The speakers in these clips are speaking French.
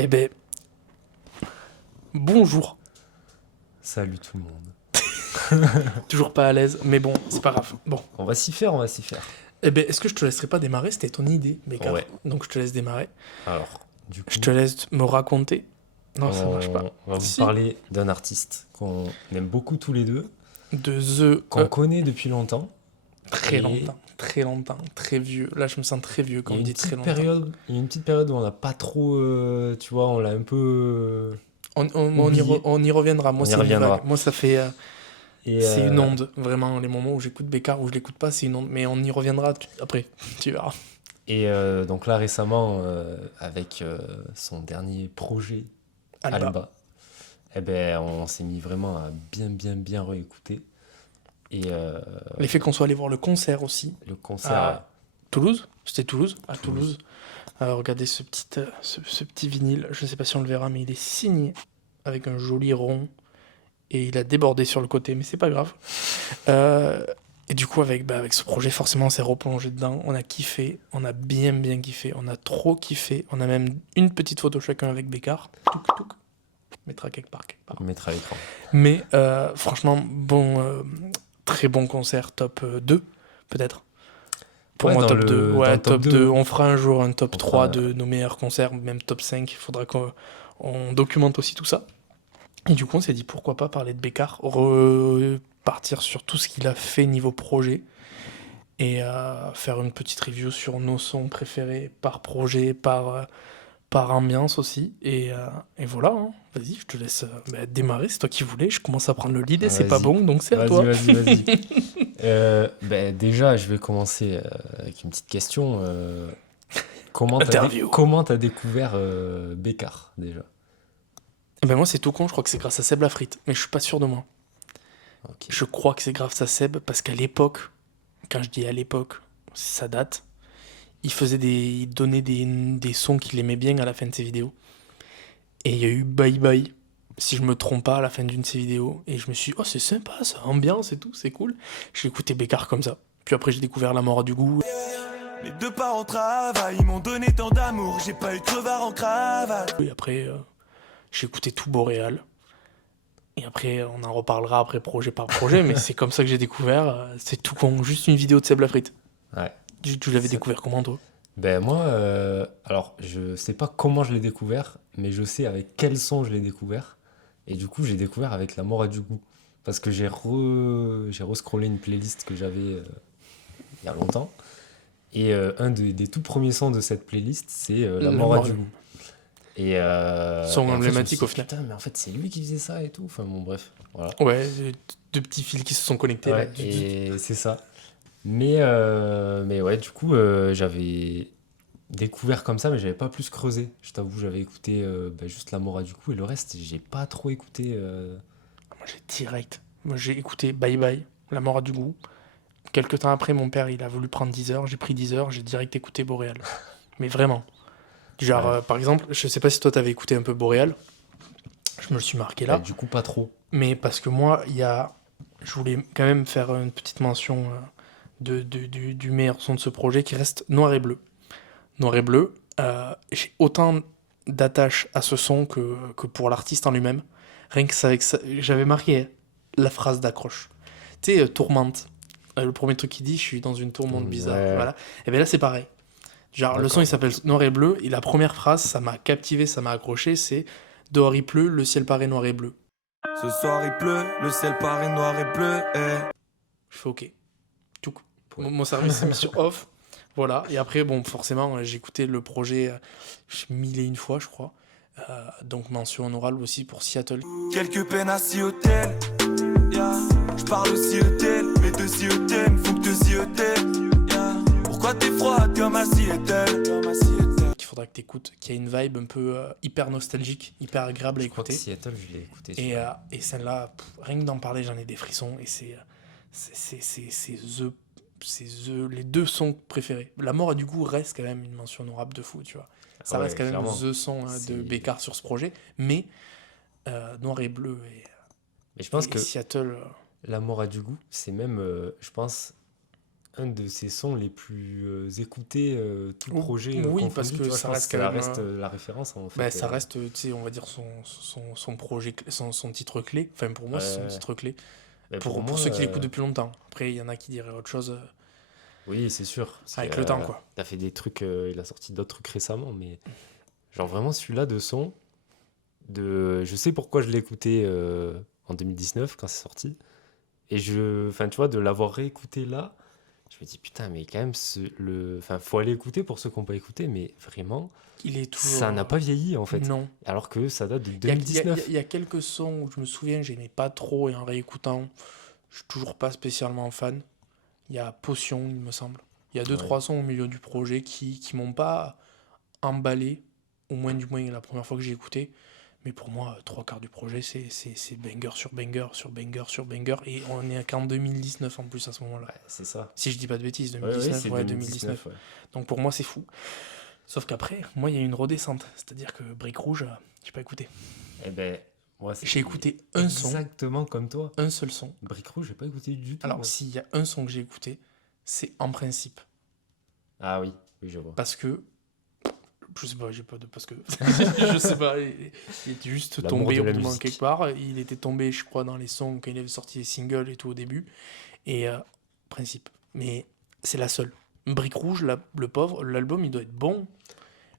Eh ben, bonjour. Salut tout le monde. Toujours pas à l'aise, mais bon, c'est pas grave. Bon. On va s'y faire, on va s'y faire. Eh ben, est-ce que je te laisserai pas démarrer? C'était ton idée, Bécard. Ouais. Donc je te laisse démarrer. Alors, du coup, Je te laisse me raconter. Non, ça marche pas. on va vous Si. parler d'un artiste qu'on aime beaucoup tous les deux, De qu'on connaît depuis longtemps. très Et longtemps, très longtemps, très vieux. Là, je me sens très vieux quand on dit très longtemps. Il y a une petite période où on n'a pas trop, tu vois, on l'a un peu oublié. On y reviendra. Moi, On y c'est une reviendra. vague. Moi, ça fait. Et, C'est une onde, vraiment. Les moments où j'écoute Bécard, où je l'écoute pas, c'est une onde. Mais on y reviendra après, tu verras. Et donc là, récemment, avec son dernier projet, Alba, eh ben, on s'est mis vraiment à bien réécouter. Et L'effet qu'on soit allé voir le concert aussi. le concert, À Toulouse. C'était Toulouse. À Toulouse. Alors, regardez ce petit vinyle. Je ne sais pas si on le verra, mais il est signé avec un joli rond. Et il a débordé sur le côté, mais c'est pas grave. Et du coup, avec ce projet, forcément, on s'est replongé dedans. On a kiffé. On a bien kiffé. On a trop kiffé. On a même une petite photo chacun avec Bécard. Touk, touk. On mettra quelque part. on mettra à l'écran. Mais franchement, très bon concert, top 2, peut-être. Pour Ouais, moi, dans top le- 2. dans Ouais, le top top 2. 2. On fera un jour un top On 3 fera- de nos meilleurs concerts, même top 5. Il faudra qu'on documente aussi tout ça. Et du coup, on s'est dit pourquoi pas parler de Bécard, repartir sur tout ce qu'il a fait niveau projet et faire une petite review sur nos sons préférés par projet, par ambiance aussi. Et voilà, hein. Vas-y, je te laisse démarrer, c'est toi qui voulais. Je commence à prendre le lead et c'est pas Vas-y. bon, donc c'est à toi. Vas-y. Déjà, je vais commencer avec une petite question. Interview. Comment t'as découvert Bécard, déjà? Moi, c'est tout con, je crois que c'est grâce à Seb Lafrite, mais je suis pas sûr de moi. Ok. Je crois que c'est grâce à Seb parce qu'à l'époque, quand je dis à l'époque, ça date, il donnait des sons qu'il aimait bien à la fin de ses vidéos. Et il y a eu Bye Bye, si je me trompe pas, à la fin d'une de ses vidéos. Et je me suis dit, oh, c'est sympa, ça, ambiance et tout, c'est cool. J'ai écouté Bécard comme ça. Puis après, j'ai découvert La Mort a du goût. Mes deux parents travaillent, ils m'ont donné tant d'amour, j'ai pas eu de crevard en cravate. Et après, j'ai écouté tout Boréal. Et après, on en reparlera après projet par projet, mais c'est comme ça que j'ai découvert. C'est tout con, juste une vidéo de Seb Lafrite. Ouais. Tu l'avais Ça- découvert comment, toi? Ben moi, alors je sais pas comment je l'ai découvert, mais je sais avec quel son je l'ai découvert. Et du coup, j'ai découvert avec La Mort a du goût. Parce que j'ai rescrollé une playlist que j'avais il y a longtemps. Et un des tout premiers sons de cette playlist, c'est La Mort a du goût. Et Son et en fait, je me emblématique, suis dit, au final. Putain, mais en fait, c'est lui qui faisait ça et tout. Enfin bon, bref, voilà. Ouais, deux petits fils qui se sont connectés là. Ouais, et c'est ça. Mais ouais, du coup, j'avais découvert comme ça, mais j'avais pas plus creusé. Je t'avoue, j'avais écouté juste La Mort a du coup, et le reste, j'ai pas trop écouté. Moi, j'ai écouté Bye Bye, La Mort a du goût. Quelques temps après, mon père, il a voulu prendre 10 heures. J'ai pris 10 heures, j'ai direct écouté Boréal. Mais vraiment. Genre, Ouais. par exemple, je sais pas si toi t'avais écouté un peu Boréal. Je me le suis marqué là. Du coup, pas trop. Mais parce que moi, je voulais quand même faire une petite mention du meilleur son de ce projet qui reste Noir et Bleu. Noir et Bleu, j'ai autant d'attache à ce son que pour l'artiste en lui-même. Rien que ça, avec ça, j'avais marqué la phrase d'accroche. Tu sais, tourmente. Le premier truc qu'il dit, je suis dans une tourmente bizarre. Ouais. Voilà. Et bien là, c'est pareil. Genre, le D'accord. son, il s'appelle Noir et Bleu, et la première phrase, ça m'a captivé, ça m'a accroché, c'est dehors il pleut, le ciel paraît noir et bleu. Ce soir il pleut, le ciel paraît noir et bleu. Je fais ok. Tout. Mon service s'est mis sur off. Voilà. Et après, bon, forcément, j'ai écouté le projet mille et une fois, je crois. Donc, mention honorable aussi pour Seattle. Quelques peines à Seattle, yeah. Je parle au Seattle, mes deux Seattle font que deux Seattle, yeah. Pourquoi t'es froid comme à Seattle? Qu'il faudra que t'écoutes, qui a une vibe un peu hyper nostalgique, hyper agréable à Je crois que écouter. Seattle, je l'ai écouté. Et, celui-là. et celle-là, rien que d'en parler, j'en ai des frissons. Et c'est les deux sons préférés. La Mort a du goût reste quand même une mention honorable de fou, tu vois. Ça Ouais, reste quand même clairement. the son de C'est- Bécard sur ce projet. Mais Noir et Bleu Mais je pense et que Seattle. La Mort a du goût, c'est même, je pense, un de ses sons les plus écoutés, tout Ou- projet oui, confondu, parce tu que vois, je ça pense reste que quand ça même, reste la référence en fait. Bah, ça reste, tu sais, on va dire son projet, son titre clé. Enfin, pour moi, c'est son Ouais. titre clé. Mais Pour moi, ceux qui l'écoutent depuis longtemps. Après, il y en a qui diraient autre chose oui, c'est sûr. Parce avec que, le temps, quoi. il a fait des trucs, il a sorti d'autres trucs récemment, mais genre vraiment celui-là de son, je sais pourquoi je l'ai écouté en 2019 quand c'est sorti. Et enfin, tu vois, de l'avoir réécouté là, je me dis putain, mais quand même, enfin, faut aller écouter pour ceux qui n'ont pas écouté, mais vraiment, Il est toujours. ça n'a pas vieilli en fait. Non. Alors que ça date de Il y a- il y a- 2019. il y a quelques sons où je me souviens, j'aimais pas trop et en réécoutant, je suis toujours pas spécialement fan. Il y a Potion, il me semble. Il y a deux, Ouais. trois sons au milieu du projet qui m'ont pas emballé, au moins du moins la première fois que j'ai écouté. Mais pour moi, trois quarts du projet, c'est banger sur banger sur banger sur banger. Et on est qu'en 2019 en plus à ce moment-là. Ouais, c'est ça. Si je dis pas de bêtises, Ouais, ouais, 2019, c'est ouais, 2019. 2019. Ouais. Donc pour moi, c'est fou. Sauf qu'après, moi, il y a une redescente. C'est-à-dire que Brique Rouge, j'ai pas écouté. Eh ben, moi, c'est J'ai écouté un son, exactement comme toi. un seul son. Brique Rouge, j'ai pas écouté du tout. Alors, moi. s'il y a un son que j'ai écouté, c'est En Principe. Ah oui, oui, je vois. Parce que. Je sais pas, j'ai pas de. Parce que. je sais pas, il était juste L'amour tombé de au la bout de moment musique. quelque part. Il était tombé, je crois, dans les sons quand il avait sorti les singles et tout au début. Et Principe. Mais c'est la seule. Brique Rouge, le pauvre, l'album, il doit être bon.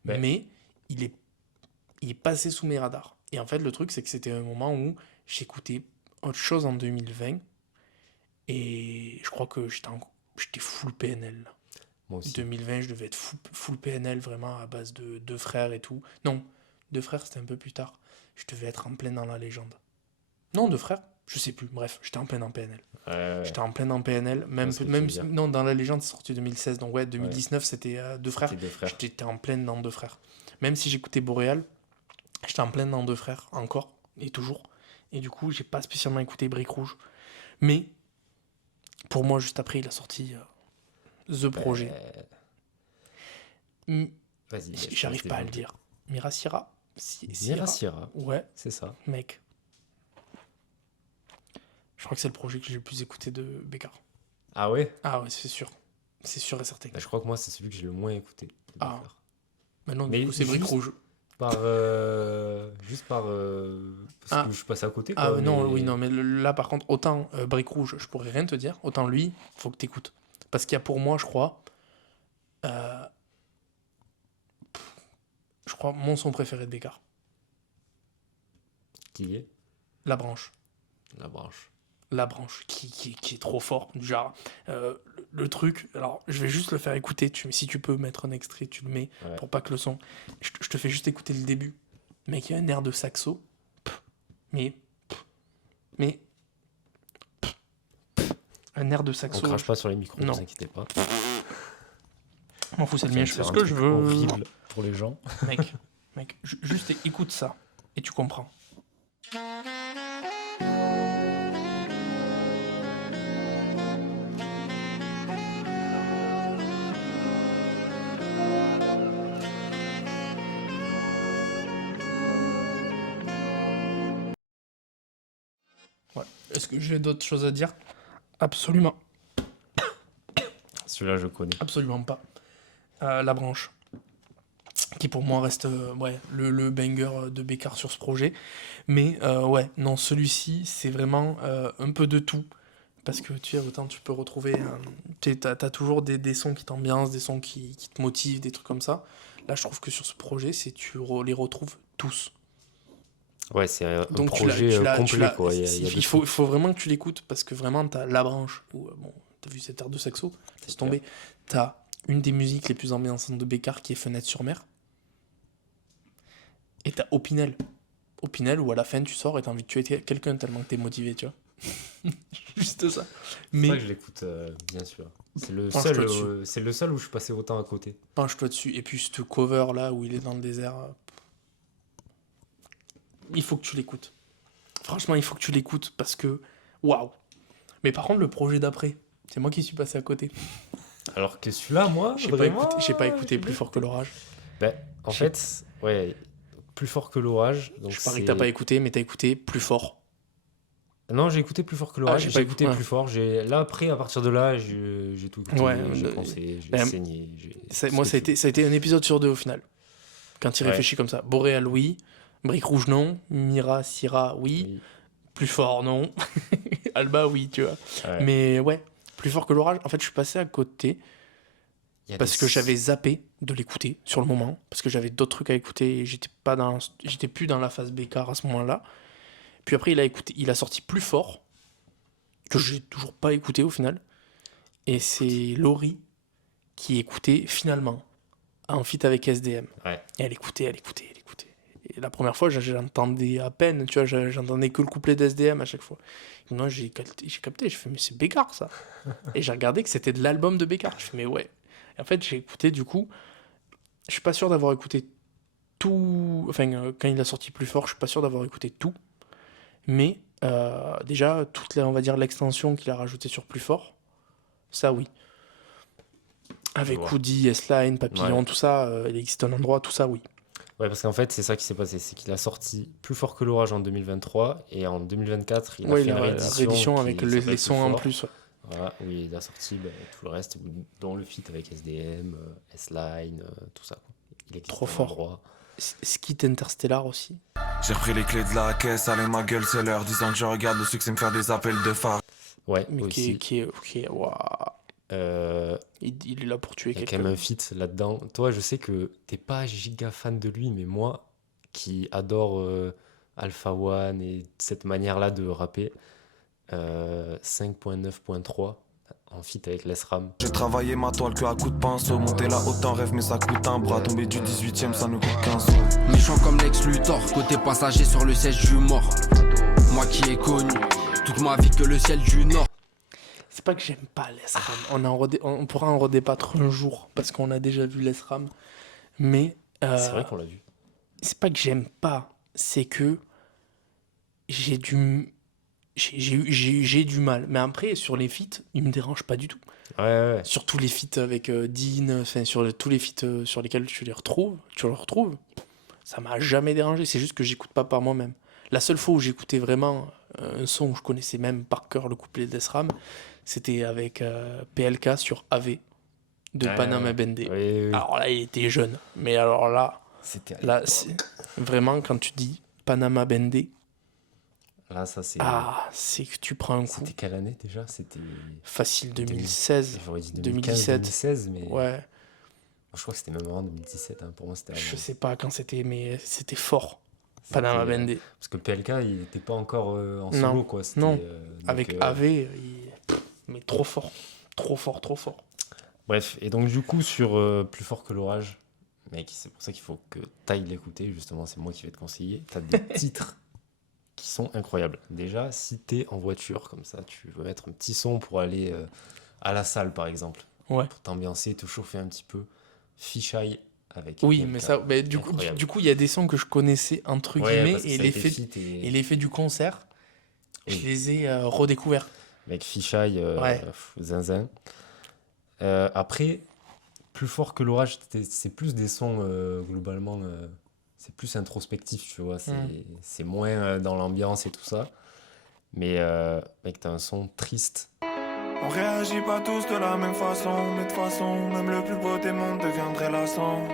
Ben. Mais il est passé sous mes radars. Et en fait, le truc, c'est que c'était un moment où j'écoutais autre chose en 2020. Et je crois que j'étais full PNL. Là. Moi aussi. 2020, je devais être full PNL, vraiment à base de Deux Frères et tout. Non, Deux Frères, c'était un peu plus tard. Je devais être en plein dans la légende. Non, Deux Frères, je sais plus. Bref, j'étais en plein dans PNL. J'étais en plein dans PNL. Même, ce que tu même veux dire. non, dans la légende, c'est sorti 2016. Donc ouais, 2019, c'était Deux Frères. Deux frères. J'étais en pleine dans Deux Frères. Même si j'écoutais Boréal, j'étais en pleine dans Deux Frères, encore, et toujours. Et du coup, j'ai pas spécialement écouté Brique Rouge. Mais, pour moi, juste après, il a sorti The Projet. Vas-y. J'arrive pas à le dire. Mirasira Mira Sierra, Ouais, c'est ça. mec. Je crois que c'est le projet que j'ai le plus écouté de Bécard. Ah ouais? Ah ouais, c'est sûr. C'est sûr et certain. Bah, je crois que moi, c'est celui que j'ai le moins écouté. de Ah. Bécard. Maintenant, Mais du coup, c'est Brique juste- Rouge. Juste par. Parce que je suis passé à côté. Ah Quoi, non, mais- oui, non, mais là, par contre, autant Brique Rouge, je pourrais rien te dire, autant lui, faut que t'écoutes. Parce qu'il y a pour moi, je crois, mon son préféré de Bécard. Qui est La branche. la branche. La branche, qui est trop fort. Genre, le truc, alors je vais juste le faire écouter, si tu peux mettre un extrait, tu le mets, Ouais. pour pas que le son... Je te fais juste écouter le début. Mec, il y a un air de saxo. Mais... Un air de On saxo. crache pas sur les micros, ne Non. vous inquiétez pas. M'en fous, c'est le mien, je fais ce un que truc je veux. horrible pour les gens. Mec, juste écoute ça, et tu comprends. Ouais. Est-ce que j'ai d'autres choses à dire? Absolument. Celui-là, je connais. Absolument pas. La branche. Qui pour moi reste ouais, le banger de Bécard sur ce projet. Mais ouais, non, celui-ci, c'est vraiment un peu de tout. Parce que tu sais, autant tu peux retrouver. T'as toujours des sons qui t'ambiancent, des sons qui te motivent, des trucs comme ça. Là, je trouve que sur ce projet, les retrouves tous. Ouais, c'est un Donc projet complet, quoi. Il faut vraiment que tu l'écoutes parce que vraiment, t'as La Branche. Où, bon, t'as vu cette air de saxo, laisse tomber. T'as une des musiques les plus ambiançantes de Bécard qui est Fenêtre sur mer. Et t'as Opinel. Opinel où à la fin tu sors et t'as envie de tuer quelqu'un tellement que t'es motivé, tu vois. Juste ça. C'est Mais ça que je l'écoute, bien sûr. C'est le Penche-toi seul où je suis passé autant à côté. penche-toi dessus. Et puis ce cover là où il est dans le désert. Il faut que tu l'écoutes. Franchement, il faut que tu l'écoutes parce que. Waouh! Mais par contre, le projet d'après, c'est moi qui suis passé à côté. Alors que celui-là, moi, J'ai pas vraiment, écouté, j'ai pas écouté j'ai Plus fort que l'orage. Ben, en J'ai- fait, ouais, plus fort que l'orage. Donc Je parie que t'as pas écouté, mais t'as écouté Plus fort. Non, j'ai écouté Plus fort que Ah, l'orage. j'ai J'ai pas écouté écouté, Plus fort. Là, après, à partir de là, j'ai tout écouté. Ouais, J'ai le- pensé, j'ai ben, saigné. Moi, ce que ça a été un épisode sur deux au final. Quand il Ouais. réfléchit comme ça. Boréal, oui. Brique rouge, non. Mira, Syrah, oui. Oui. Plus fort, non. Alba, oui, tu vois. Ouais. Mais ouais, plus fort que l'orage. En fait, je suis passé à côté Il y a parce des- que j'avais zappé de l'écouter sur le moment. Parce que j'avais d'autres trucs à écouter et j'étais plus dans la phase Bécard à ce moment-là. Puis après, il a sorti plus fort, que j'ai toujours pas écouté au final. Et c'est Laurie qui écoutait finalement en feat avec SDM. Ouais. Et elle écoutait. Et la première fois, j'entendais à peine, tu vois, j'entendais que le couplet d'SDM à chaque fois. Et moi, j'ai capté, je fais, mais c'est Bécard ça. Et j'ai regardé que c'était de l'album de Bécard. Je fais, mais ouais. Et en fait, j'ai écouté, du coup, je suis pas sûr d'avoir écouté tout. Enfin, quand il a sorti plus fort, je suis pas sûr d'avoir écouté tout. Mais déjà, on va dire, l'extension qu'il a rajoutée sur plus fort, ça oui. Avec vois. Woody, S-Line, Papillon, Ouais. tout ça, il existe un endroit, tout ça, oui. Ouais, parce qu'en fait, c'est ça qui s'est passé. C'est qu'il a sorti Plus fort que l'orage en 2023 et en 2024, il a Ouais, fait la une réédition qui avec s'appelle les sons Plus en fort. plus. Ouais. Voilà, où il a sorti tout le reste, dont le feat avec SDM, S-Line, tout ça. Quoi. Il existe Trop un fort. endroit. Skit Interstellar aussi. J'ai repris les clés de la caisse, allez ma gueule, c'est l'heure. Disant que je regarde le succès me faire des appels de phare. Ouais, Mais aussi. waouh. Euh, Il est là pour tuer Il y a quand quelqu'un. même un feat là-dedans. Toi, je sais que t'es pas giga fan de lui, mais moi, qui adore Alpha One et cette manière-là de rapper, 5.9.3 en feat avec Les Ram. J'ai travaillé ma toile que à coup de pinceau. Monter là autant rêve mais ça coûte un bras. Tomber du 18ème ça nous coûte 15 euros. Méchant comme Lex Luthor, côté passager sur le siège du mort. Moi qui ai connu toute ma vie que le ciel du Nord. C'est pas que j'aime pas l'ESRAM. On pourra en redébattre un jour parce qu'on a déjà vu l'ESRAM. Mais C'est vrai qu'on l'a vu. c'est pas que j'aime pas, c'est que j'ai du mal. Mais après, sur les feats, il me dérange pas du tout. Ouais. Sur tous les feats avec Dean, enfin sur tous les feats sur lesquels tu le retrouves, ça m'a jamais dérangé. C'est juste que j'écoute pas par moi-même. La seule fois où j'écoutais vraiment un son où je connaissais même par cœur le couplet d'Esram, c'était avec PLK sur AV de Panama Bende. Oui. Alors là, il était jeune. Mais alors là, C'était c'est vraiment quand tu dis Panama Bende, là, ça c'est. c'est que tu prends un coup. C'était quelle année déjà? C'était. Facile 2016. J'aurais dit 2017. 2016, mais. Ouais, Je crois que c'était même avant 2017. Hein. Pour moi, c'était avant. je sais pas quand c'était, mais c'était fort. C'était, Panama Bende. Parce que PLK, il n'était pas encore en Non, solo, quoi. C'était, non. donc, Avec AV, mais trop fort. Trop fort, trop fort. Bref, et donc du coup, sur Plus fort que l'orage, mec, c'est pour ça qu'il faut que t'ailles l'écouter, justement, c'est moi qui vais te conseiller. T'as des titres qui sont incroyables. Déjà, si t'es en voiture, comme ça, tu veux mettre un petit son pour aller à la salle, par exemple. Ouais. Pour t'ambiancer, te chauffer un petit peu. Fisheye avec Oui, PLK. mais ça, du Incroyable. coup, il y a des sons que je connaissais entre Ouais, guillemets parce que et ça a été l'effet feat et- et l'effet du concert, je Oui. les ai redécouverts. Avec Fisheye, Ouais. zinzin. Après, Plus fort que l'orage, c'est plus des sons globalement, c'est plus introspectif, tu vois. C'est moins dans l'ambiance et tout ça. Mais mec, t'as un son triste. On réagit pas tous de la même façon. Mais de toute façon, même le plus beau des mondes deviendrait lassant.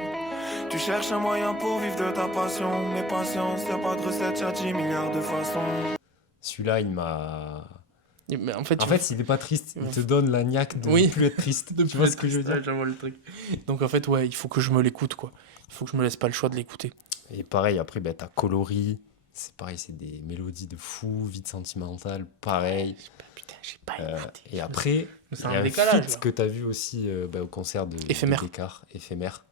Tu cherches un moyen pour vivre de ta passion. Mais patience, y'a pas de recette, y'a 10 milliards de façons. Celui-là, il m'a. Mais en fait, En fait, il est pas triste, il te donne la niaque de Oui. ne plus être triste. Tu vois ce que je veux dire? le truc. Donc en fait, ouais, il faut que je me l'écoute, quoi. Il faut que je me laisse pas le choix de l'écouter. Et pareil, après, ben, t'as Coloris. C'est pareil, c'est des mélodies de fou, vide sentimentale, pareil. Putain, j'ai pas Euh, écouté. et après, C'est il y a un un décalage, feat là. que t'as vu aussi au concert de Éphémère. Descartes, Éphémère.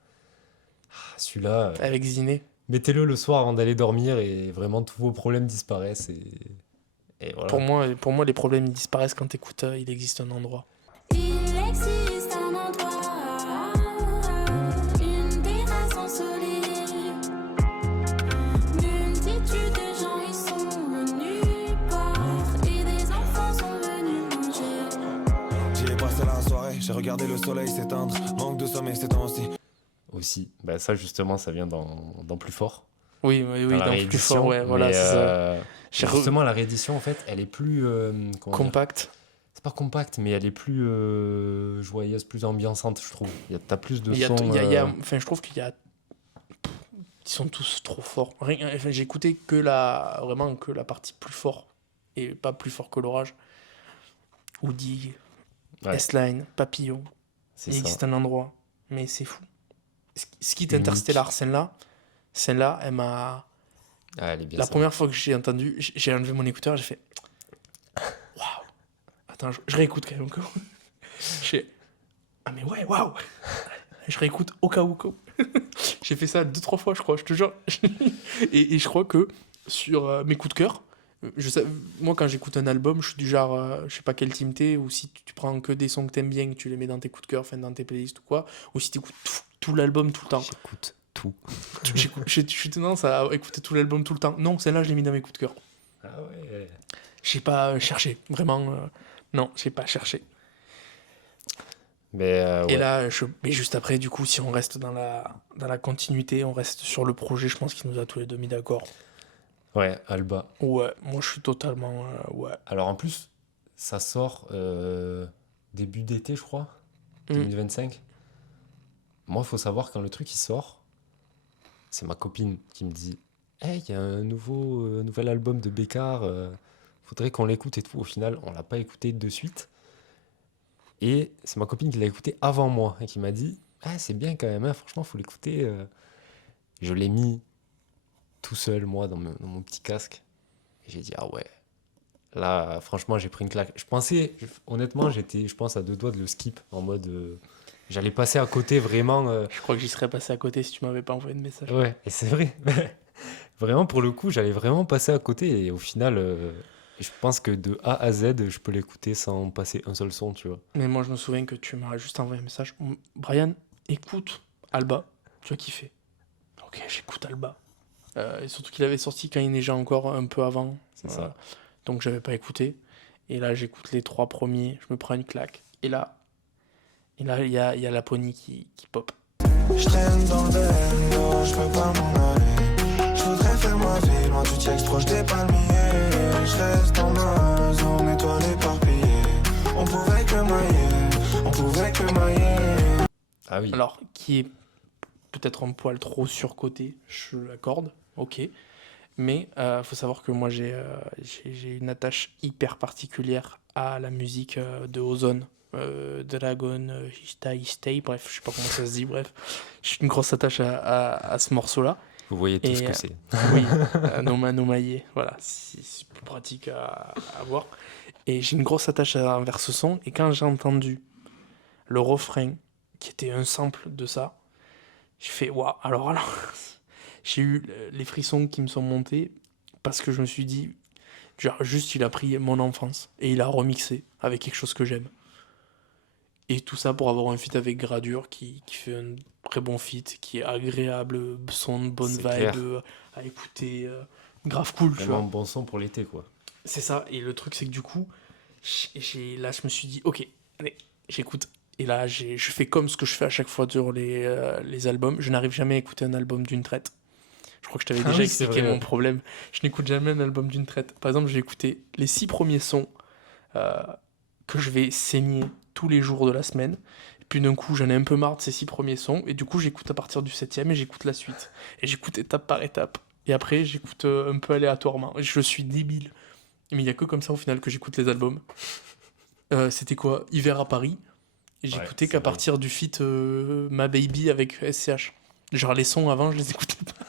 Celui-là, Avec Ziné. mettez-le le soir avant d'aller dormir et vraiment tous vos problèmes disparaissent. Et voilà. Pour moi, les problèmes ils disparaissent quand t'écoutes Il existe un endroit. Il existe un endroit, une terrasse ensoleillée. Multitude de gens y sont venus boire et des enfants sont venus manger. J'y ai passé la soirée, j'ai regardé le soleil s'éteindre. Manque de sommeil, c'est temps aussi. Aussi, ça justement, ça vient dans Plus Fort. Oui, Dans la dans plus réédition, fort, ouais, voilà, mais, c'est ça. J'ai Justement, la réédition, en fait, elle est plus... comment dire, compact. c'est pas compacte, mais elle est plus joyeuse, plus ambiançante, je trouve. T'as plus de Il y a, sons... enfin, je trouve qu'il y a. Ils sont tous trop forts. Enfin, j'ai écouté vraiment que la partie plus fort. Et pas plus fort que l'orage. Woody, Ouais, S-Line, Papillon. c'est Il ça. existe un endroit. Mais c'est fou. Ski Unique. Interstellar, celle-là, elle m'a. Ah, elle est bien, La ça. première fois que j'ai entendu, j'ai enlevé mon écouteur, j'ai fait. Waouh! Attends, je réécoute quand même. J'ai. Ah, mais ouais, waouh! Je réécoute au cas où. J'ai fait ça 2-3 fois, je crois, je te jure. Et je crois que sur mes coups de cœur, moi quand j'écoute un album, je suis du genre, je sais pas quel team t'es, ou si tu prends que des sons que t'aimes bien, que tu les mets dans tes coups de cœur, enfin dans tes playlists ou quoi, ou si t'écoutes tout l'album tout le temps. J'écoute tout. J'ai tendance à écouter tout l'album tout le temps. Non, celle-là, je l'ai mis dans mes coups de cœur. Ah ouais. J'ai pas cherché, vraiment. Non, j'ai pas cherché. Mais Et ouais. là, mais juste après, du coup, si on reste dans la continuité, on reste sur le projet, je pense qu'il nous a tous les deux mis d'accord. Ouais, Alba. Ouais, moi je suis totalement. Ouais. Alors en plus, ça sort début d'été, je crois, Mm. 2025. Moi, il faut savoir, quand le truc il sort, c'est ma copine qui me dit: Hey, il y a un nouvel album de Bécard, faudrait qu'on l'écoute et tout. Au final, on l'a pas écouté de suite. Et c'est ma copine qui l'a écouté avant moi et qui m'a dit: Ah, c'est bien quand même, hein, franchement, faut l'écouter. Je l'ai mis tout seul, moi, dans mon petit casque. Et j'ai dit: Ah ouais. Là, franchement, j'ai pris une claque. Honnêtement, j'étais, je pense, à 2 doigts de le skip, en mode, j'allais passer à côté vraiment. Je crois que j'y serais passé à côté si tu m'avais pas envoyé de message. Ouais, et c'est vrai. Vraiment, pour le coup, j'allais vraiment passer à côté. Et au final, je pense que de A à Z, je peux l'écouter sans passer un seul son, tu vois. Mais moi je me souviens que tu m'as juste envoyé un message. Brian, écoute Alba, tu vas kiffer. Ok, j'écoute Alba. Et surtout qu'il avait sorti quand il neigeait encore un peu avant. C'est ça. Donc j'avais pas écouté. Et là j'écoute les 3 premiers, je me prends une claque. Et là il y a Laponie qui pop. Je traîne dans le DM, je peux pas m'en aller. Je voudrais faire ma vie loin du texte, proche des palmiers. Je reste dans ma zone, étoile éparpillée. On pouvait que mailler. Ah oui. Alors, qui est peut-être un poil trop surcoté, je l'accorde, ok. Mais faut savoir que moi j'ai une attache hyper particulière à la musique de Ozone, Dragon, Stay, bref, je sais pas comment ça se dit, bref. J'ai une grosse attache à ce morceau-là. Vous voyez tout Et, ce que c'est. Oui, Nomaillé, voilà, c'est plus pratique à voir. Et j'ai une grosse attache envers ce son, et quand j'ai entendu le refrain, qui était un sample de ça, j'ai fait waouh, alors, j'ai eu les frissons qui me sont montés, parce que je me suis dit, genre, juste il a pris mon enfance, et il a remixé avec quelque chose que j'aime. Et tout ça pour avoir un feat avec Gradure qui fait un très bon feat, qui est agréable, son de bonne C'est vibe clair. à écouter, grave cool, tu Vraiment un vois. bon son pour l'été, quoi. C'est ça, et le truc c'est que du coup, là je me suis dit, ok, allez, j'écoute. Et là je fais comme ce que je fais à chaque fois sur les albums, je n'arrive jamais à écouter un album d'une traite. Je crois que je t'avais Ah déjà oui, c'est expliqué vrai. mon problème. Je n'écoute jamais un album d'une traite. Par exemple, j'ai écouté les 6 premiers sons euh, que je vais saigner tous les jours de la semaine. Et puis d'un coup, j'en ai un peu marre de ces 6 premiers sons. Et du coup, j'écoute à partir du 7e et j'écoute la suite. Et j'écoute étape par étape. Et après, j'écoute un peu aléatoirement. Je suis débile. Mais il n'y a que comme ça au final que j'écoute les albums. C'était quoi? Hiver à Paris. Et Ouais, j'écoutais c'est qu'à vrai. partir du feat Ma Baby avec SCH. Genre les sons avant, je les écoutais pas.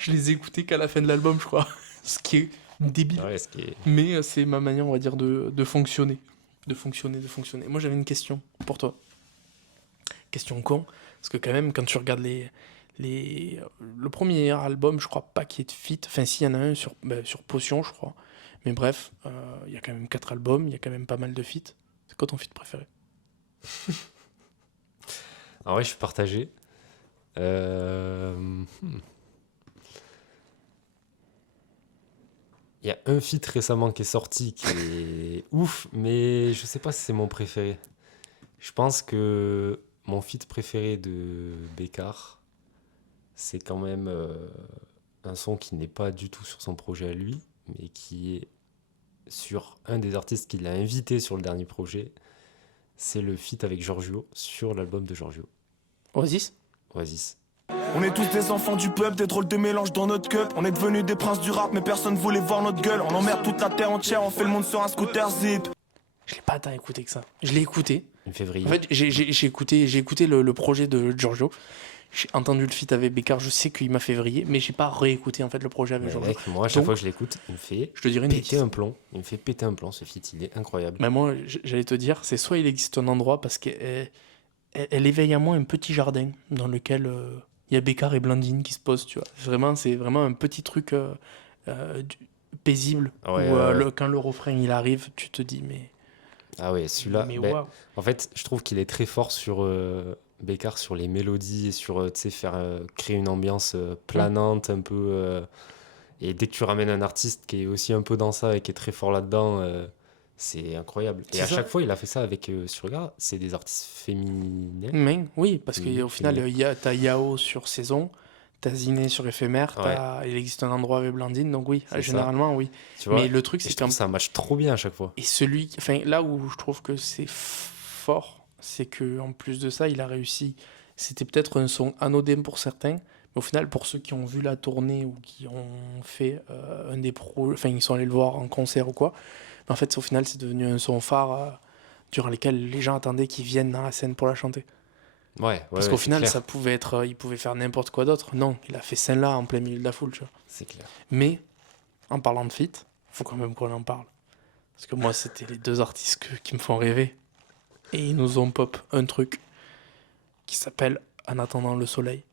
Je les écoutais qu'à la fin de l'album, je crois. Ce qui est débile. Ouais, ce qui est... Mais c'est ma manière, on va dire, de fonctionner. De fonctionner. Moi, j'avais une question pour toi. Question con. Parce que quand même, quand tu regardes le premier album, je crois pas qu'il y ait de feat. Enfin, s'il y en a un sur Potion, je crois. Mais bref, il y a quand même 4 albums, il y a quand même pas mal de feats. C'est quoi ton feat préféré? En vrai, je suis partagé. Il y a un feat récemment qui est sorti qui est ouf, mais je sais pas si c'est mon préféré. Je pense que mon feat préféré de Bécard, c'est quand même un son qui n'est pas du tout sur son projet à lui, mais qui est sur un des artistes qui l'a invité sur le dernier projet. C'est le feat avec Giorgio sur l'album de Giorgio, Oasis. Oasis. On est tous des enfants du peuple, des drôles de mélange dans notre cup. On est devenus des princes du rap, mais personne voulait voir notre gueule. On emmerde toute la terre entière, on fait le monde sur un scooter zip. Je l'ai pas tant écouté que ça. Je l'ai écouté. En février. En fait, j'ai écouté le projet de Giorgio. J'ai entendu le feat avec Bécard. Je sais qu'il m'a fait vriller, mais j'ai pas réécouté en fait le projet avec Mais Giorgio. mec, moi, à chaque Donc, fois que je l'écoute, il me fait je te dirais une péter bêtise. un plomb. Il me fait péter un plomb, ce feat, il est incroyable. Mais moi, j'allais te dire, c'est soit il existe un endroit parce qu'elle elle éveille à moi un petit jardin dans lequel il y a Bécard et Blandine qui se posent, tu vois. Vraiment, c'est vraiment un petit truc paisible Ouais, où ouais. quand le refrain il arrive, tu te dis mais Ah ouais, celui-là, mais ben, waouh. en fait, je trouve qu'il est très fort sur Bécard, sur les mélodies et sur, tu sais, faire créer une ambiance planante un peu. Et dès que tu ramènes un artiste qui est aussi un peu dans ça et qui est très fort là-dedans, c'est incroyable. Et C'est à ça. chaque fois, il a fait ça avec, si tu regardes, c'est des artistes féminines. Mais oui, parce Oui, qu'au final, féminin. t'as Yao sur Saison, t'as Ziné sur Éphémère, Ouais. il existe un endroit avec Blandine, donc oui, C'est ça. généralement oui. Tu vois, Mais le truc, et c'est je trouve qu'un que ça match trop bien à chaque fois. et celui, enfin là où je trouve que c'est fort, c'est que en plus de ça, il a réussi. C'était peut-être un son anodin pour certains, mais au final, pour ceux qui ont vu la tournée ou qui ont fait un des pros, enfin ils sont allés le voir en concert ou quoi, mais en fait, au final, c'est devenu un son phare durant lequel les gens attendaient qu'il vienne dans la scène pour la chanter. Ouais, ouais, Parce ouais, qu'au c'est final, clair. ça pouvait être, il pouvait faire n'importe quoi d'autre. Non, il a fait celle-là en plein milieu de la foule, tu vois. C'est clair. Mais en parlant de feat, faut quand même qu'on en parle. Parce que moi, c'était les deux artistes qui me font rêver. Et ils nous ont pop un truc qui s'appelle En attendant le soleil.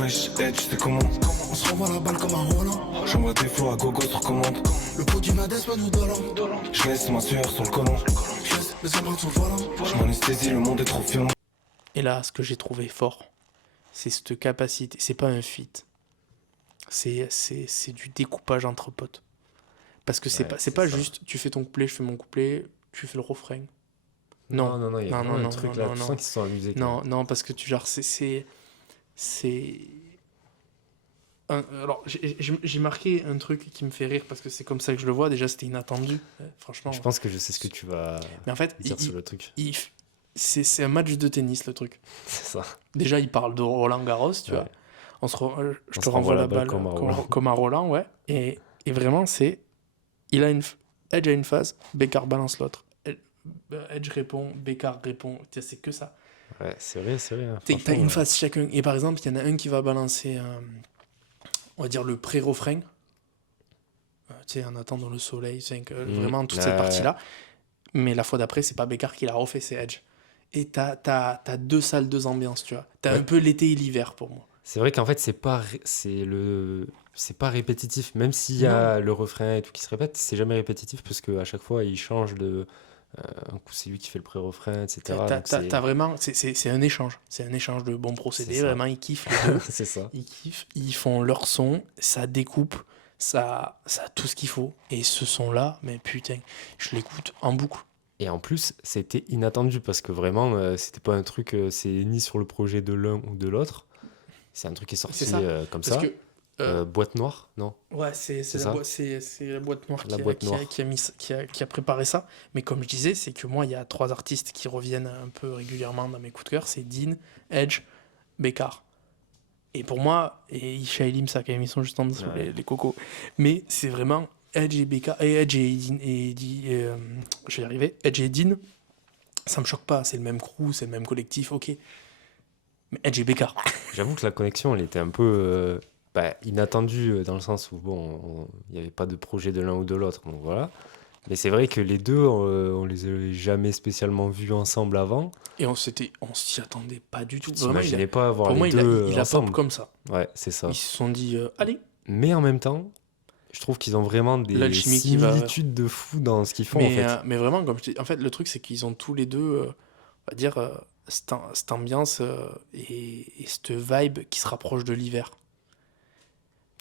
Wesh, hey, tu sais comment on se renvoie la balle comme un Roland. J'envoie des flots à gogo sur commande. Le pot du Madès me nous dollant. Je laisse ma sueur sur le collant. Je laisse mes empreintes sur le volant. Je m'anesthésie, le monde est trop violent. Et là, ce que j'ai trouvé fort, c'est cette capacité. C'est pas un feat. C'est du découpage entre potes. Parce que c'est Ouais, pas, c'est c'est pas ça. juste tu fais ton couplet, je fais mon couplet, tu fais le refrain. Non, non, il y a Non, vraiment non, un truc non, là. non, Tu non. sens qu'ils se sont amusés. quand Non, même. non, parce que tu genre c'est alors j'ai marqué un truc qui me fait rire parce que c'est comme ça que je le vois. Déjà, c'était inattendu, franchement. Je pense que je sais ce que tu vas Mais en fait, dire sur le truc. c'est un match de tennis le truc. C'est ça. Déjà, il parle de Roland Garros, tu Ouais. vois. Je On te se renvoie la balle comme à Roland. comme à Roland, ouais. Et vraiment, il a Edge a une phase, Bécard balance l'autre. Edge répond, Bécard répond. Tiens, c'est que ça. Ouais, c'est vrai, c'est vrai. Hein. T'as Franchement, une phase chacun. Et par exemple, il y en a un qui va balancer, on va dire, le pré-refrain. Tu sais, en attendant le soleil, vraiment toute cette Ouais. partie-là. Mais la fois d'après, c'est pas Bécard qui l'a refait, c'est Edge. Et t'as deux salles, deux ambiances, tu vois. T'as Ouais. un peu l'été et l'hiver pour moi. C'est vrai qu'en fait, c'est pas répétitif. Même s'il y a le refrain et tout qui se répète, c'est jamais répétitif parce qu'à chaque fois, il change de. Un coup, c'est lui qui fait le pré-refrain, etc. Donc T'as vraiment, c'est un échange. C'est un échange de bons procédés. C'est ça. Vraiment, ils kiffent les deux. c'est ça. Ils kiffent, ils font leur son, ça découpe, ça a tout ce qu'il faut. Et ce son-là, mais putain, je l'écoute en boucle. Et en plus, c'était inattendu parce que vraiment, c'était pas un truc, c'est ni sur le projet de l'un ou de l'autre. C'est un truc qui est sorti C'est ça. comme Parce ça. que, Boîte noire, non? ouais, c'est C'est la, ça. c'est la boîte noire, La boîte noire. qui a préparé ça. Mais comme je disais, c'est que moi, il y a trois artistes qui reviennent un peu régulièrement dans mes coups de cœur. C'est Dean, Edge, Bécard. Et pour moi, et Isha et Limsa, quand même, ils sont juste en dessous, Ouais. les cocos. Mais c'est vraiment Edge et Bécard, et Edge et Dean, je vais y arriver, Edge et Dean, ça me choque pas, c'est le même crew, c'est le même collectif, ok. Mais Edge et Bécard. J'avoue que la connexion, elle était un peu inattendue dans le sens où, bon, il n'y avait pas de projet de l'un ou de l'autre, donc voilà. Mais c'est vrai que les deux, on les avait jamais spécialement vus ensemble avant. Et on s'y attendait pas du tout. Tu Vraiment, t'imaginais pas avoir pour moi, les il deux a pop ensemble. comme ça. Ouais, c'est ça. Ils se sont dit, allez. Mais en même temps, je trouve qu'ils ont vraiment des L'alchimie qui va- similitudes de fou dans ce qu'ils font, en Mais, fait. mais vraiment, comme je dis, en fait, le truc, c'est qu'ils ont tous les deux, on va dire, cette ambiance et cette vibe qui se rapproche de l'hiver.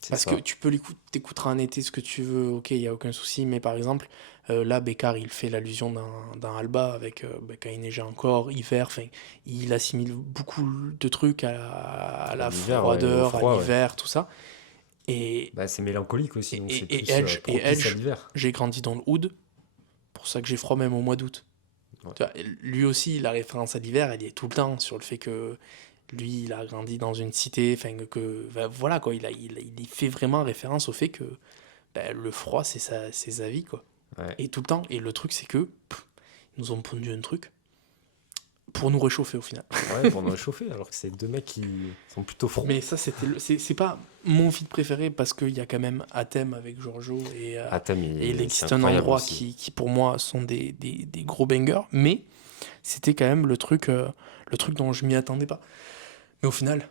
C'est Parce ça. que tu peux t'écouteras en été ce que tu veux, ok, il n'y a aucun souci, mais par exemple, là, Bécard, il fait l'allusion dans Alba avec quand il neigeait encore, hiver, enfin, il assimile beaucoup de trucs à la À l'hiver, froideur, ouais, au froid, à ouais. l'hiver, tout ça. Et, Bah, c'est mélancolique aussi, donc c'est et plus Edge, propice à l'hiver. j'ai grandi dans le Hood, pour ça que j'ai froid même au mois d'août. Ouais. Tu vois, lui aussi, la référence à l'hiver, elle y est tout le temps sur le fait que lui, il a grandi dans une cité, enfin voilà quoi, il y fait vraiment référence au fait que le froid, c'est sa vie quoi. Ouais. Et tout le temps. Et le truc, c'est que ils nous ont pondu un truc pour nous réchauffer au final. Ouais, pour nous réchauffer, alors que c'est deux mecs qui sont plutôt froids. Mais ça, c'est pas mon feat préféré parce qu'il y a quand même Athème avec Giorgio et Athème, et il c'est existe un incroyable endroit aussi. qui pour moi sont des gros bangers, mais c'était quand même le truc dont je m'y attendais pas. Mais au final,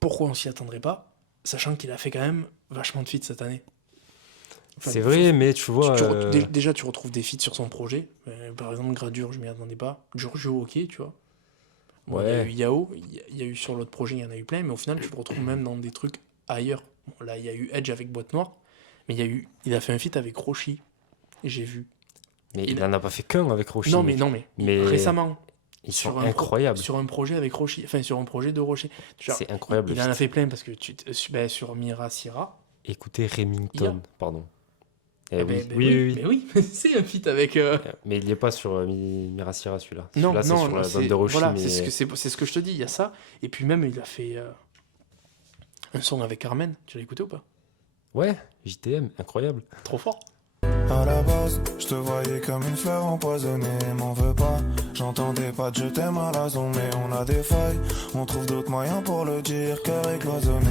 pourquoi on s'y attendrait pas, sachant qu'il a fait quand même vachement de feats cette année. Enfin, C'est vrai, mais tu vois... déjà, tu retrouves des feats sur son projet. Par exemple, Gradure, je m'y attendais pas. Giorgio, ok, tu vois. Bon, il y a Ouais. eu Yao, il y a eu sur l'autre projet, il y en a eu plein, mais au final, tu le retrouves même dans des trucs ailleurs. Bon, là, il y a eu Edge avec Boîte Noire, mais il a fait un feat avec Roshi, j'ai vu. Mais il il a- en a pas fait qu'un avec Roshi. Non, mec. mais récemment, Ils sur sont un incroyables. sur un projet avec Roshi, enfin, sur un projet de Rocher. Genre, C'est incroyable. il le en a feat. fait plein parce que sur Mira Sierra. Écoutez Remington, Ia. pardon. Eh Eh oui. ben, Oui. mais oui, c'est un feat avec. Mais il n'y est pas sur Mirasira celui-là. Non, Celui-là, c'est non, sur la c'est bande de Roshi. voilà, mais... c'est ce que je te dis, il y a ça. Et puis même, il a fait un son avec Carmen. Tu l'as écouté ou pas? Ouais, JTM, incroyable. Trop fort. À la base, je te voyais comme une fleur empoisonnée, m'en veux pas. J'entendais pas de je t'aime à la zone, mais on a des failles. On trouve d'autres moyens pour le dire, cœur écloisonné.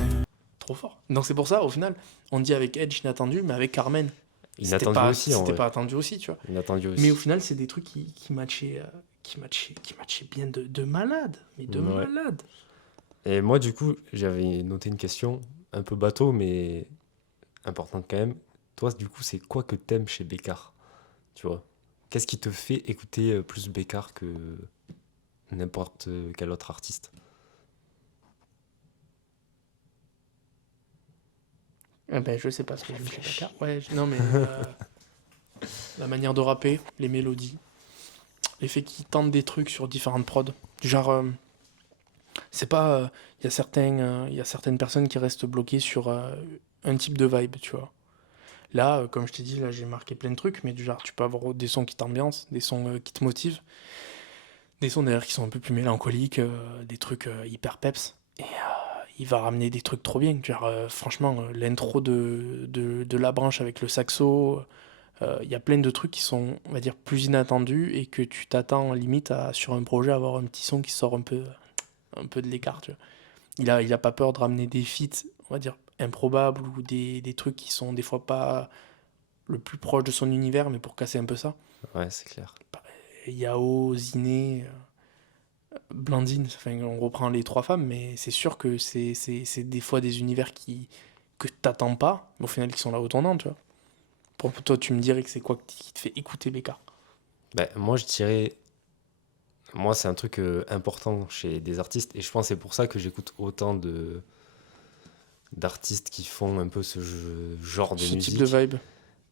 Trop fort. Donc c'est pour ça, au final, on dit avec Edge inattendu, mais avec Carmen. Inattendu aussi, en C'était vrai. pas attendu aussi, tu vois. Inattendu aussi. Mais au final, c'est des trucs qui matchaient, qui matchaient bien de malade. Mais de Ouais. malade. Et moi, du coup, j'avais noté une question un peu bateau, mais importante quand même. Toi, du coup, c'est quoi que t'aimes chez Bécard? Tu vois? Qu'est-ce qui te fait écouter plus Bécard que n'importe quel autre artiste? Je sais pas ce que j'aime chez Baka. Ouais, non mais la manière de rapper, les mélodies, les faits qu'ils tentent des trucs sur différentes prods. Genre, c'est pas. Il y a certaines personnes qui restent bloquées sur un type de vibe, tu vois. Là, comme je t'ai dit, là j'ai marqué plein de trucs, mais du genre, tu peux avoir des sons qui t'ambiancent, des sons qui te motivent, des sons d'ailleurs qui sont un peu plus mélancoliques, des trucs hyper peps. Et il va ramener des trucs trop bien. Genre, franchement, l'intro de La Branche avec le saxo, il y a plein de trucs qui sont, on va dire, plus inattendus et que tu t'attends limite sur un projet à avoir un petit son qui sort un peu de l'écart, tu vois. Il a pas peur de ramener des feats, on va dire, improbables ou des trucs qui sont des fois pas le plus proche de son univers, mais pour casser un peu ça. Ouais, c'est clair. Yao, Ziné, Blandine, enfin, on reprend les trois femmes, mais c'est sûr que c'est des fois des univers que t'attends pas, mais au final qui sont là au tournant, tu vois. Pour toi, tu me dirais que c'est quoi qui te fait écouter Bécard? Bah, moi, je dirais. Moi, c'est un truc important chez des artistes, et je pense que c'est pour ça que j'écoute autant d'artistes qui font un peu genre de Ce musique. type de vibe.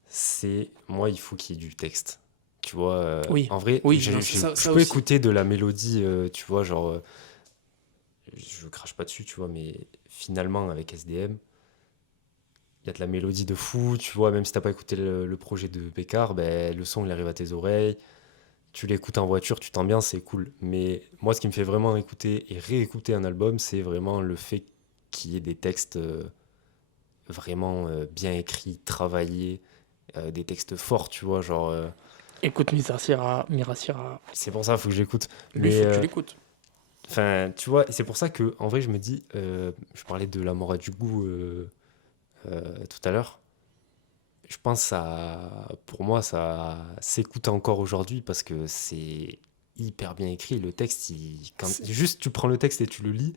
C'est moi, il faut qu'il y ait du texte. Tu vois, Oui. en vrai, Oui, je non, ça peux aussi. écouter de la mélodie, tu vois, genre, je crache pas dessus, tu vois, mais finalement, avec SDM, il y a de la mélodie de fou, tu vois, même si t'as pas écouté le projet de Bécard, ben, le son, il arrive à tes oreilles, tu l'écoutes en voiture, tu t'ambiances, c'est cool. Mais moi, ce qui me fait vraiment écouter et réécouter un album, c'est vraiment le fait qu'il y ait des textes vraiment bien écrits, travaillés, des textes forts, tu vois, genre... Écoute Mira Sierra, c'est pour ça, il faut que j'écoute. lui, Mais faut que tu l'écoutes. enfin, tu vois, c'est pour ça que, en vrai, je me dis, je parlais de La Mort a du goût tout à l'heure. Je pense pour moi, ça s'écoute encore aujourd'hui parce que c'est hyper bien écrit. Le texte, juste tu prends le texte et tu le lis,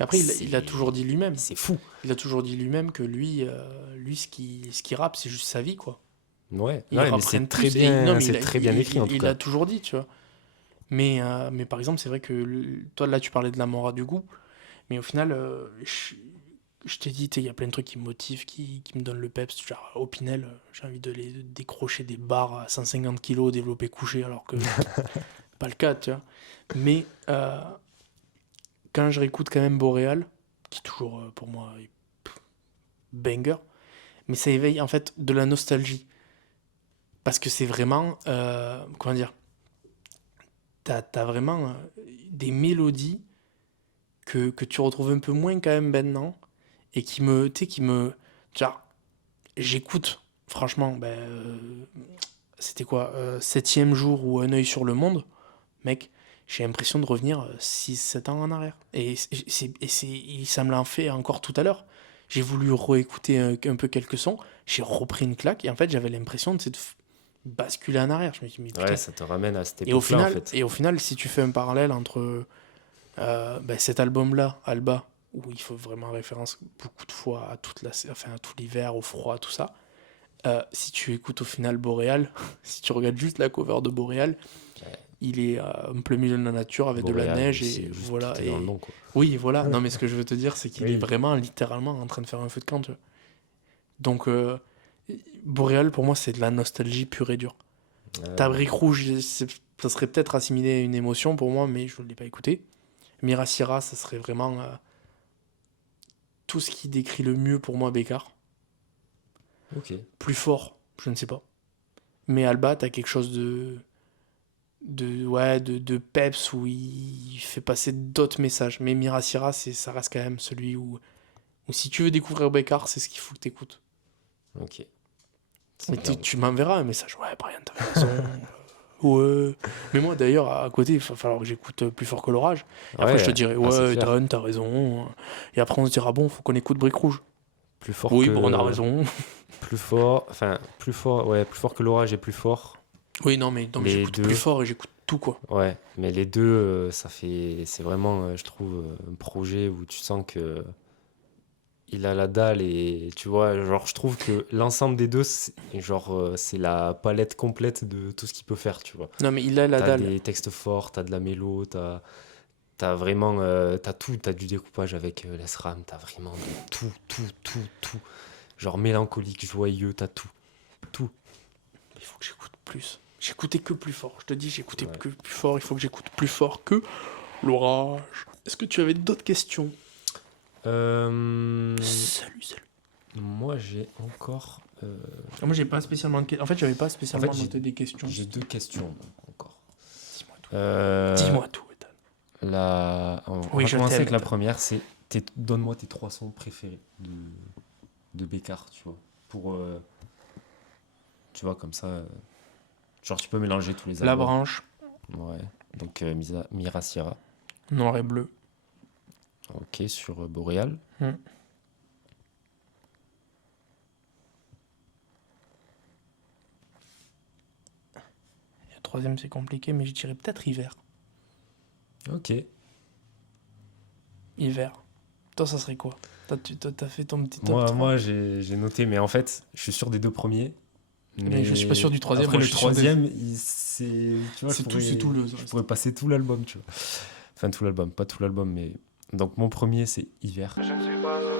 Et après, il a toujours dit lui-même. c'est fou. Il a toujours dit lui-même que lui ce qui rappe, c'est juste sa vie, quoi. Ouais, Il ouais, mais reprenne c'est très plus, et- non, bien, mais c'est il a- très bien écrit en tout il cas. a toujours dit, tu vois. Mais par exemple, c'est vrai que toi, là, tu parlais de la mort à du goût. Mais au final, je t'ai dit, tu sais, il y a plein de trucs qui me motivent, qui me donnent le peps. Genre, au Pinel, j'ai envie de les décrocher des barres à 150 kilos développés couchés, alors que pas le cas, tu vois. Mais quand je réécoute quand même Boréal, qui toujours, pour moi, est banger, mais ça éveille en fait de la nostalgie. Parce que c'est vraiment, comment dire, t'as vraiment des mélodies que tu retrouves un peu moins quand même maintenant, et tu sais, genre, j'écoute, franchement, c'était quoi, septième jour ou un œil sur le monde, mec, j'ai l'impression de revenir 6 7 ans en arrière. Ça me l'a fait encore tout à l'heure. J'ai voulu réécouter un peu quelques sons, j'ai repris une claque, et en fait, j'avais l'impression de basculer en arrière. Je me dis, mais putain. Ouais, ça te ramène à cette Et au époque-là, en final, fait. et au final, si tu fais un parallèle entre cet album-là, Alba, où il faut vraiment référence beaucoup de fois à à tout l'hiver, au froid, tout ça. Si tu écoutes au final Boréal, si tu regardes juste la cover de Boréal, Ouais. il est en plein milieu de la nature avec de la Boréal, neige c'est et juste voilà. tout est Et dans le nom, quoi. oui, voilà. Non, mais ce que je veux te dire, c'est qu'il Oui. est vraiment littéralement en train de faire un feu de camp, tu vois. Donc, Boréal, pour moi, c'est de la nostalgie pure et dure. Ta brique rouge, ça serait peut-être assimilé à une émotion pour moi, mais je ne l'ai pas écouté. Mirasira, ça serait vraiment tout ce qui décrit le mieux pour moi Bécard. Ok. Plus fort, je ne sais pas. Mais Alba, t'as quelque chose de peps où il fait passer d'autres messages. Mais Mirasira, ça reste quand même celui où si tu veux découvrir Bécard, c'est ce qu'il faut que t'écoutes. Ok. Mais C'est clair. tu m'enverras un message. Ouais, Brian, t'as raison. Ouais. Mais moi, d'ailleurs, à côté, il va falloir que j'écoute Plus fort que l'orage. Et après, Ouais, je te dirai, ah, c'est ouais, clair. Dan, t'as raison. Et après, on se dira, bon, faut qu'on écoute Brique Rouge. Plus fort Oui, que... bon, on a raison. Plus fort, enfin, plus fort, ouais, plus fort que l'orage et plus fort. Oui, non, mais donc Les j'écoute deux. plus fort et j'écoute tout, quoi. Ouais, mais les deux, c'est vraiment, je trouve, un projet où tu sens que il a la dalle et tu vois, genre, je trouve que l'ensemble des deux, c'est la palette complète de tout ce qu'il peut faire, tu vois. Non, mais il a la T'as dalle. des textes forts, t'as de la mélo, t'as vraiment, t'as tout, t'as du découpage avec l'ESRAM, t'as vraiment de tout. Genre mélancolique, joyeux, t'as tout. Il faut que j'écoute plus. J'écoutais que plus fort. Je te dis, j'écoutais Ouais. que plus fort. Il faut que j'écoute plus fort que l'orage. Est-ce que tu avais d'autres questions? Salut. Moi, j'ai encore. Moi, j'ai pas spécialement En fait, j'avais pas spécialement j'ai- noté des questions. J'ai deux questions encore. Dis-moi tout. Euh, Dis-moi tout, Ethan. On Oui, va je commencer t'aime, avec la Ethan. première, c'est donne-moi tes 3 sons préférés de Bécard, tu vois. Tu vois, comme ça. Genre, tu peux mélanger tous les La albums. branche, Ouais. Donc, Mirasira. noir et bleu. Ok, sur Boréal. Et le troisième, c'est compliqué, mais je dirais peut-être hiver. Ok. Hiver. Toi, ça serait quoi? T'as fait ton petit top 3. Moi j'ai noté, mais en fait, je suis sûr des deux premiers. Mais je suis pas sûr du troisième, Après, moi, le je suis sûr des- troisième, tu vois, C'est tout, c'est tout le- je pourrais passer tout l'album, tu vois. Enfin, tout l'album, pas tout l'album, mais. Donc, mon premier, c'est Hiver.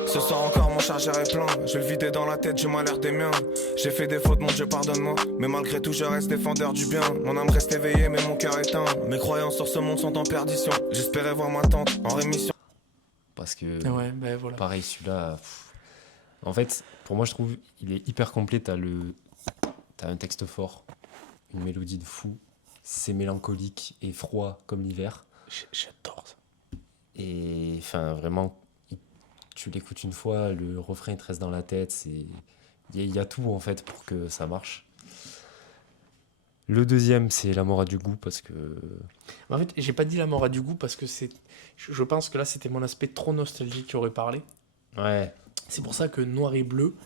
Ce soir encore mon chargeur est plein. Je vais le vider dans la tête, j'ai mal l'air des miens. J'ai fait des fautes, mon Dieu pardonne-moi. Mais malgré tout je reste défendeur du bien. Mon âme reste éveillée mais mon cœur éteint. Mes croyances sur ce monde sont en perdition. J'espérais voir ma tante en rémission. Parce que, Ouais, ben voilà. pareil, celui-là. En fait, pour moi, je trouve il est hyper complet. T'as un texte fort, une mélodie de fou. C'est mélancolique et froid comme l'hiver. J'adore ça. Et enfin, vraiment, tu l'écoutes une fois, le refrain il te reste dans la tête. Il y a tout en fait pour que ça marche. Le deuxième, c'est La mort a du goût parce que. En fait, j'ai pas dit la mort a du goût parce que je pense que là, c'était mon aspect trop nostalgique qui aurait parlé. Ouais, C'est pour ça que noir et bleu,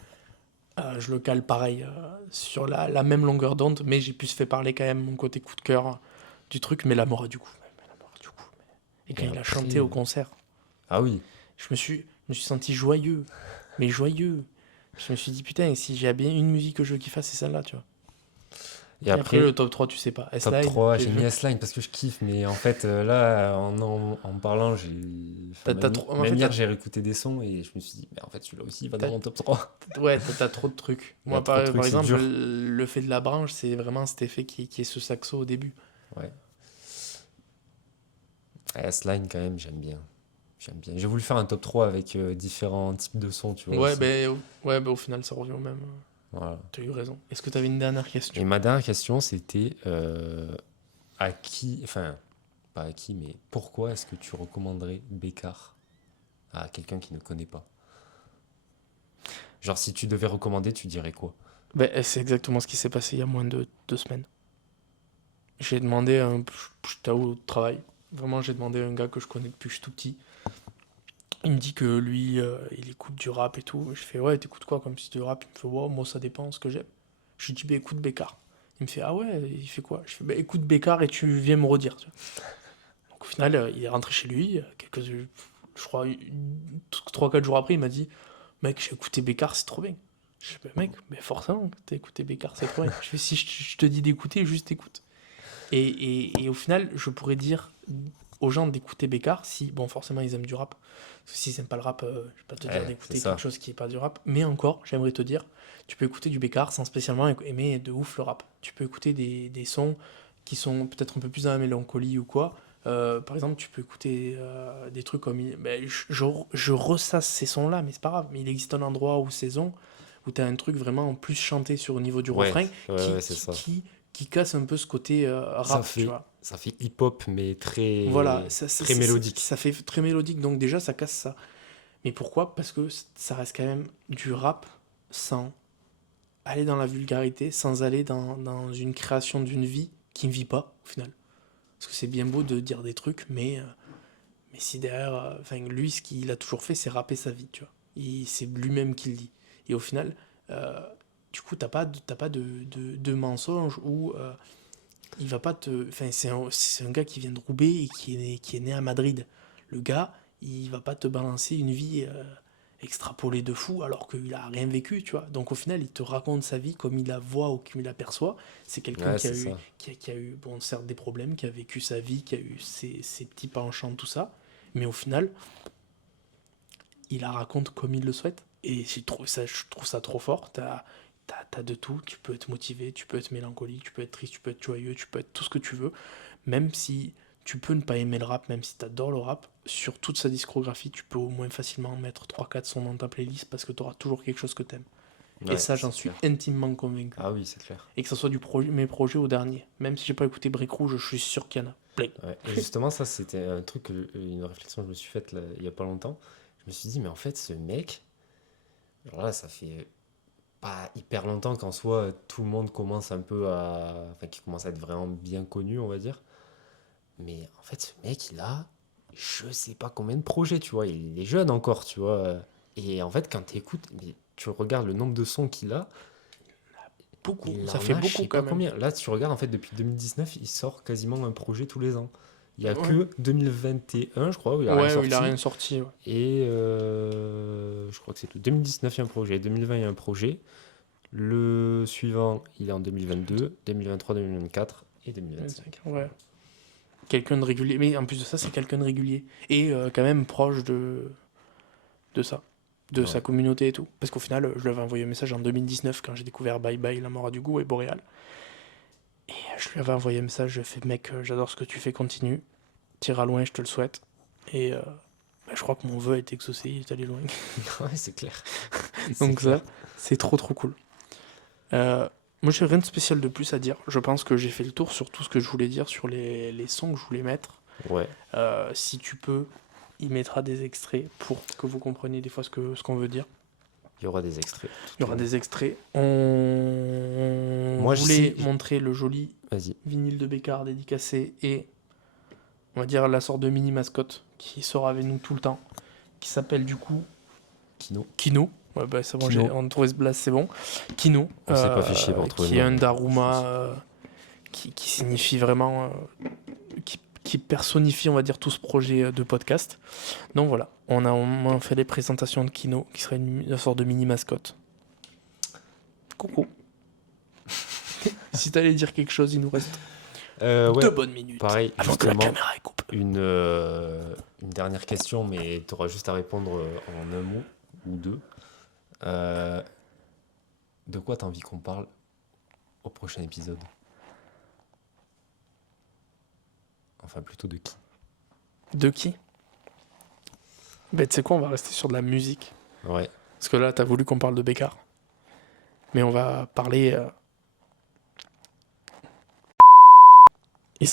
je le cale pareil sur la même longueur d'onde, mais j'ai pu se faire parler quand même mon côté coup de cœur du truc, mais la mort a du goût. La mort a du goût. Et quand Et il a après, chanté au concert, ah oui, je me suis senti joyeux, mais joyeux. Je me suis dit, putain, si j'ai bien une musique que je veux qu'il fasse, c'est celle-là, tu vois. et Et après, après, le top 3, tu sais pas. top S-Line, 3, j'ai j'ai mis vu. S-Line parce que je kiffe, mais en fait, là, en parlant, j'ai. Enfin, T'as même trop- en même fait, hier, t'as- j'ai réécouté des sons et je me suis dit, mais en fait, celui-là aussi, il va T'as- dans mon top 3. Ouais, t'as trop de trucs. Il y a Moi, trop de par trucs, c'est exemple, dur. le fait de la branche, c'est vraiment cet effet qui est ce saxo au début. Ouais. S-Line, quand même, j'aime bien. J'aime bien. J'ai voulu faire un top 3 avec différents types de sons, tu vois. Ouais, aussi. au final, ça revient au même. Voilà. Tu as eu raison. Est-ce que tu avais une dernière Et question? ma dernière question, c'était à qui, enfin, pas à qui, mais pourquoi est-ce que tu recommanderais Bécard à quelqu'un qui ne connaît pas? Genre, si tu devais recommander, tu dirais quoi? Ben, c'est exactement ce qui s'est passé il y a moins de 2 semaines. J'ai demandé à un j'étais au travail. Vraiment, j'ai demandé à un gars que je connais depuis que je suis tout petit. Il me dit que lui, il écoute du rap et tout. Je fais, ouais, t'écoutes quoi comme style de rap? Il me fait, ouais, moi, ça dépend ce que j'aime. Je lui dis, bah, écoute Bécard. Il me fait, ah ouais, il fait quoi? Je fais, bah, écoute Bécard et tu viens me redire. Tu vois. Donc, au final, il est rentré chez lui. Je crois, 3-4 jours après, il m'a dit, mec, j'ai écouté Bécard, c'est trop bien. Je fais, bah, mec, mais forcément, t'as écouté Bécard, c'est trop bien. Je fais, si je te dis d'écouter, juste écoute. Et au final, je pourrais dire aux gens d'écouter Bécard si, bon, forcément, ils aiment du rap. Parce que s'ils n'aiment pas le rap, je vais pas te dire Ouais, d'écouter c'est ça. quelque chose qui n'est pas du rap. Mais encore, j'aimerais te dire, tu peux écouter du Bécard sans spécialement aimer de ouf le rap. Tu peux écouter des sons qui sont peut-être un peu plus dans la mélancolie ou quoi. Par exemple, tu peux écouter des trucs comme... Ben, je ressasse ces sons-là, mais c'est pas grave. Mais il existe un endroit ou saison où tu as un truc vraiment en plus chanté sur le niveau du Ouais, refrain ouais, c'est ça. qui casse un peu ce côté Ça rap, tu fait, vois. ça fait hip-hop, mais Voilà, très mélodique. ça fait très mélodique, donc déjà ça casse ça. Mais pourquoi? Parce que ça reste quand même du rap sans aller dans la vulgarité, sans aller dans une création d'une vie qui ne vit pas, au final. Parce que c'est bien beau de dire des trucs, mais si derrière, enfin, lui, ce qu'il a toujours fait, c'est rapper sa vie, tu vois. C'est lui-même qui le dit. Et au final, euh, du coup, t'as pas de mensonge ou il va pas te. Enfin, c'est un gars qui vient de Roubaix et qui est né à Madrid. Le gars, il va pas te balancer une vie extrapolée de fou alors qu'il a rien vécu, tu vois. Donc au final, il te raconte sa vie comme il la voit ou comme il la perçoit. C'est quelqu'un Ouais, qui a c'est eu, ça. qui a eu, bon, certes des problèmes, qui a vécu sa vie, qui a eu ses petits penchants, tout ça. Mais au final, il la raconte comme il le souhaite. Et je trouve ça trop fort. T'as de tout. Tu peux être motivé, tu peux être mélancolique, tu peux être triste, tu peux être joyeux, tu peux être tout ce que tu veux. Même si tu peux ne pas aimer le rap, même si t'adores le rap, sur toute sa discographie, tu peux au moins facilement mettre 3-4 sons dans ta playlist parce que t'auras toujours quelque chose que t'aimes. Et Ouais, ça, c'est j'en suis clair. intimement convaincu. Ah oui, c'est clair. Et que ce soit mes projets au dernier. Même si j'ai pas écouté Brick Rouge, je suis sûr qu'il y en a plein. Ouais. Et justement, ça, c'était un truc, une réflexion que je me suis faite là, il y a pas longtemps. Je me suis dit, mais en fait, ce mec, alors là, ça fait pas hyper longtemps qu'en soi, tout le monde commence un peu à. Enfin, qui commence à être vraiment bien connu, on va dire. Mais en fait, ce mec, il a je sais pas combien de projets, tu vois. Il est jeune encore, tu vois. Et en fait, quand tu écoutes, mais tu regardes le nombre de sons qu'il a, Beaucoup. il Ça en fait a, je beaucoup sais quand pas même. combien. Là, tu regardes, en fait, depuis 2019, il sort quasiment un projet tous les ans. Il y a Ouais. que 2021, je crois, où il a rien Ouais, sorti. il a rien sorti. Ouais. Et je crois que c'est tout. 2019, il y a un projet. 2020, il y a un projet. Le suivant, il est en 2022, 2023, 2024 et 2025. Ouais. Quelqu'un de régulier. Mais en plus de ça, c'est quelqu'un de régulier. Et quand même proche de ça. De sa Ouais. communauté et tout. Parce qu'au final, je lui avais envoyé un message en 2019 quand j'ai découvert Bye Bye, La Mort a du goût et Boréal. Et je lui avais envoyé un message, je fais mec, j'adore ce que tu fais, continue. T'iras loin, je te le souhaite. Et je crois que mon vœu a été exaucé, il est allé loin. Ouais, c'est clair. Donc C'est ça, c'est trop trop cool. Moi, j'ai rien de spécial de plus à dire. Je pense que j'ai fait le tour sur tout ce que je voulais dire sur les sons que je voulais mettre. clair. Ouais. Si tu peux, il mettra des extraits pour que vous compreniez des fois ce qu'on veut dire. Il y aura des extraits. Il y aura des extraits. On Moi, voulait si- montrer le joli Vas-y. vinyle de Bécard dédicacé et on va dire la sorte de mini mascotte qui sera avec nous tout le temps, qui s'appelle du coup Kino. Kino. Ouais, bah, c'est bon, Kino. on a trouvé ce blast, c'est bon. Kino. On s'est pas fait chier pour trouver qui le est nom. un Daruma qui signifie vraiment. Qui personnifie, on va dire, tout ce projet de podcast. Donc voilà, on a fait les présentations de Kino, qui serait une sorte de mini mascotte. Coucou. Si t'allais dire quelque chose, il nous reste Ouais. 2 bonnes minutes. Pareil, Avant que la justement, caméra elle coupe. une dernière question, mais tu auras juste à répondre en un mot ou deux. De quoi t'as envie qu'on parle au prochain épisode? Enfin, plutôt de qui? De qui? Ben, tu sais quoi, on va rester sur de la musique. Ouais. Parce que là, t'as voulu qu'on parle de Bécard. Mais on va parler... Et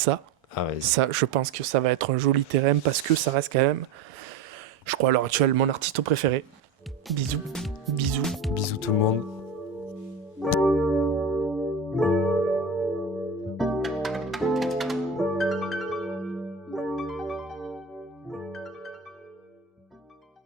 Ah ouais. ça, je pense que ça va être un joli terrain parce que ça reste quand même, je crois à l'heure actuelle, mon artiste préféré. Bisous, bisous. Bisous tout le monde.